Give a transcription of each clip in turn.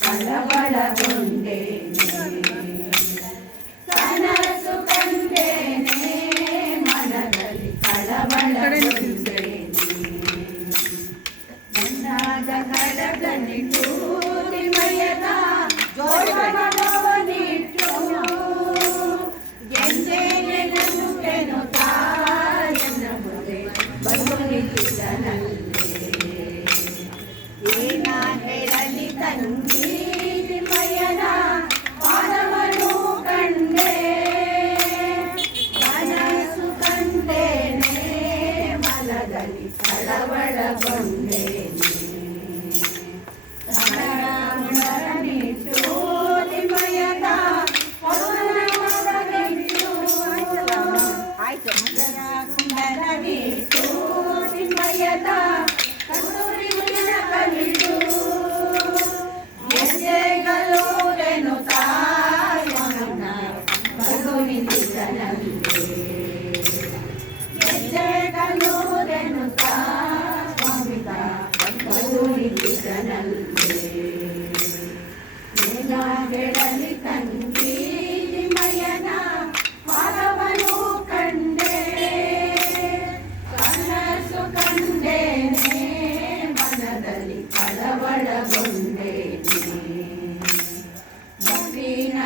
కనబడకుండే కనసు కంటేనే మన తల్లి కనబడకుండే కడగని Mình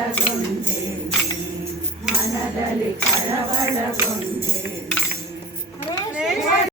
కడవడగొందేవి మనదలి కడవడగొందేవి